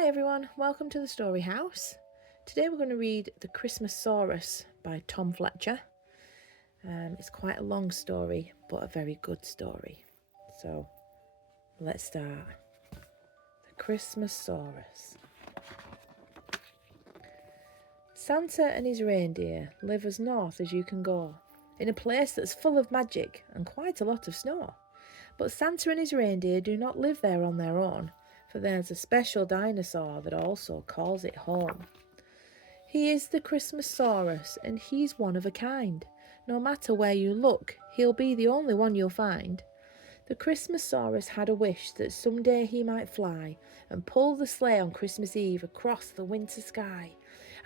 Hi everyone, welcome to the Story House. Today we're going to read The Christmasaurus by Tom Fletcher. It's quite a long story, but a very good story. So let's start. The Christmasaurus. Santa and his reindeer live as north as you can go, in a place that's full of magic and quite a lot of snow. But Santa and his reindeer do not live there on their own, for there's a special dinosaur that also calls it home. He is the Christmasaurus, and he's one of a kind. No matter where you look, he'll be the only one you'll find. The Christmasaurus had a wish that someday he might fly and pull the sleigh on Christmas Eve across the winter sky.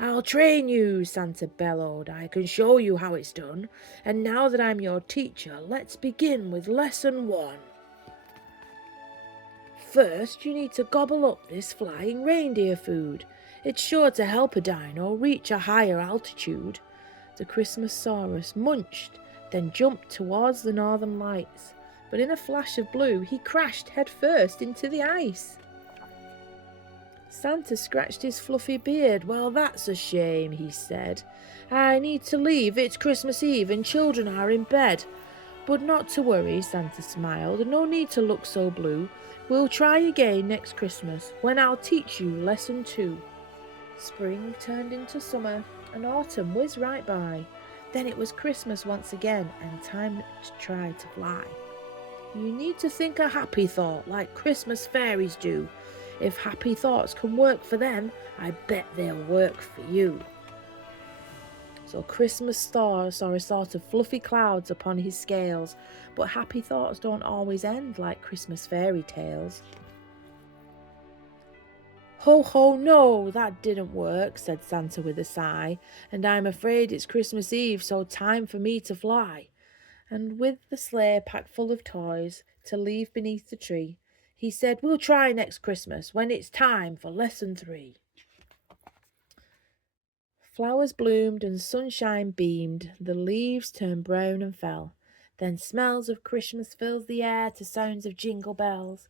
"I'll train you," Santa bellowed. "I can show you how it's done. And now that I'm your teacher, let's begin with lesson 1. First, you need to gobble up this flying reindeer food. It's sure to help a dino reach a higher altitude." The Christmasaurus munched, then jumped towards the northern lights. But in a flash of blue, he crashed headfirst into the ice. Santa scratched his fluffy beard. "Well, that's a shame," he said. "I need to leave. It's Christmas Eve and children are in bed." "But not to worry," Santa smiled. "No need to look so blue. We'll try again next Christmas, when I'll teach you lesson 2. Spring turned into summer, and autumn whizzed right by. Then it was Christmas once again, and time to try to fly. You need to think a happy thought, like Christmas fairies do. If happy thoughts can work for them, I bet they'll work for you." So Christmas stars saw a sort of fluffy clouds upon his scales, but happy thoughts don't always end like Christmas fairy tales. "Ho, ho, no, that didn't work," said Santa with a sigh, "and I'm afraid it's Christmas Eve, so time for me to fly." And with the sleigh packed full of toys to leave beneath the tree, he said, "We'll try next Christmas, when it's time for lesson 3. Flowers bloomed and sunshine beamed, the leaves turned brown and fell. Then smells of Christmas filled the air to sounds of jingle bells.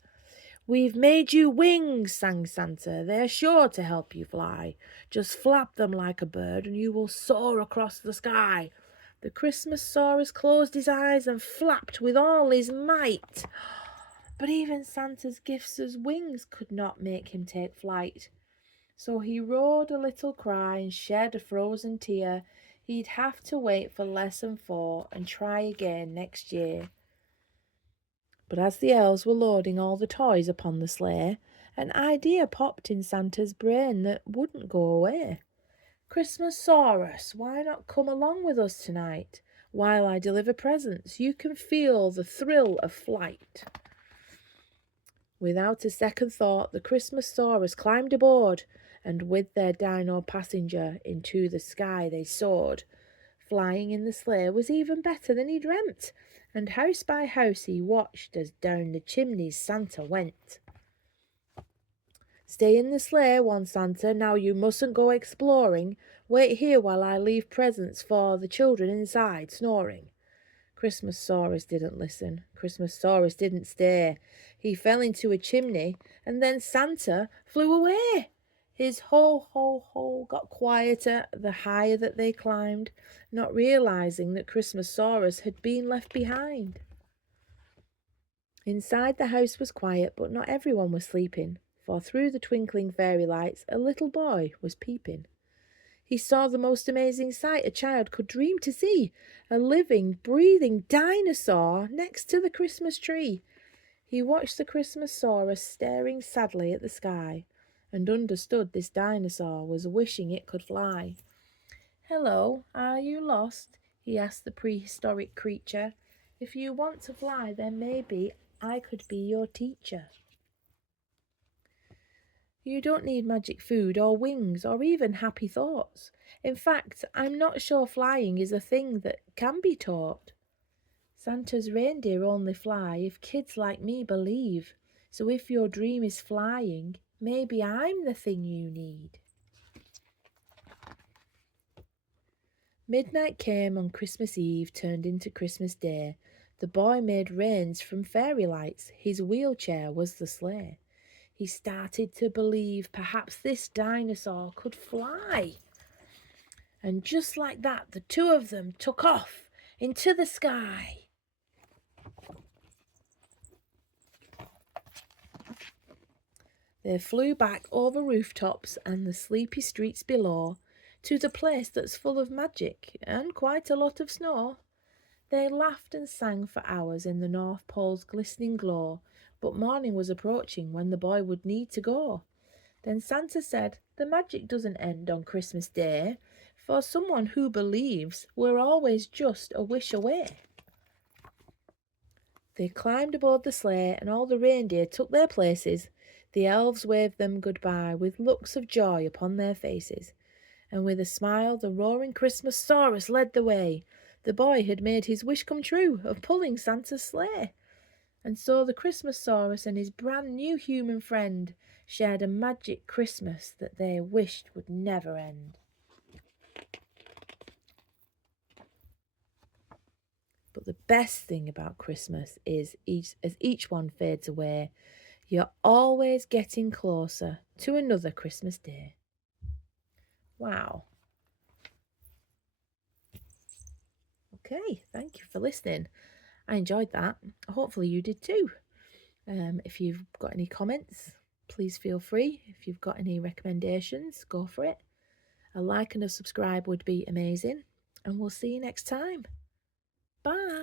"We've made you wings," sang Santa. "They're sure to help you fly. Just flap them like a bird and you will soar across the sky." The Christmasaurus closed his eyes and flapped with all his might. But even Santa's gifts as wings could not make him take flight. So he roared a little cry and shed a frozen tear. He'd have to wait for lesson 4 and try again next year. But as the elves were loading all the toys upon the sleigh, an idea popped in Santa's brain that wouldn't go away. "Christmasaurus, why not come along with us tonight? While I deliver presents, you can feel the thrill of flight." Without a second thought, the Christmasaurus climbed aboard, and with their dino passenger into the sky they soared. Flying in the sleigh was even better than he dreamt, and house by house he watched as down the chimneys Santa went. "Stay in the sleigh," warned Santa. "Now you mustn't go exploring. Wait here while I leave presents for the children inside, snoring." Christmasaurus didn't listen. Christmasaurus didn't stay. He fell into a chimney, and then Santa flew away. His ho, ho, ho got quieter the higher that they climbed, not realizing that Christmasaurus had been left behind. Inside the house was quiet, but not everyone was sleeping, for through the twinkling fairy lights a little boy was peeping. He saw the most amazing sight a child could dream to see, a living, breathing dinosaur next to the Christmas tree. He watched the Christmasaurus staring sadly at the sky, and understood this dinosaur was wishing it could fly. "Hello, are you lost?" he asked the prehistoric creature. "If you want to fly, then maybe I could be your teacher." "You don't need magic food or wings or even happy thoughts. In fact, I'm not sure flying is a thing that can be taught. Santa's reindeer only fly if kids like me believe. So if your dream is flying, maybe I'm the thing you need." Midnight came on Christmas Eve, turned into Christmas Day. The boy made reins from fairy lights. His wheelchair was the sleigh. He started to believe perhaps this dinosaur could fly. And just like that, the two of them took off into the sky. They flew back over rooftops and the sleepy streets below to the place that's full of magic and quite a lot of snow. They laughed and sang for hours in the North Pole's glistening glow, but morning was approaching when the boy would need to go. Then Santa said, "The magic doesn't end on Christmas Day. For someone who believes, we're always just a wish away." They climbed aboard the sleigh and all the reindeer took their places. The elves waved them goodbye with looks of joy upon their faces. And with a smile the roaring Christmasaurus led the way. The boy had made his wish come true of pulling Santa's sleigh. And so the Christmasaurus and his brand new human friend shared a magic Christmas that they wished would never end. But the best thing about Christmas is as each one fades away, you're always getting closer to another Christmas day. Wow. Okay, thank you for listening. I enjoyed that. Hopefully you did too. If you've got any comments, please feel free. If you've got any recommendations, go for it. A like and a subscribe would be amazing. And we'll see you next time. Bye.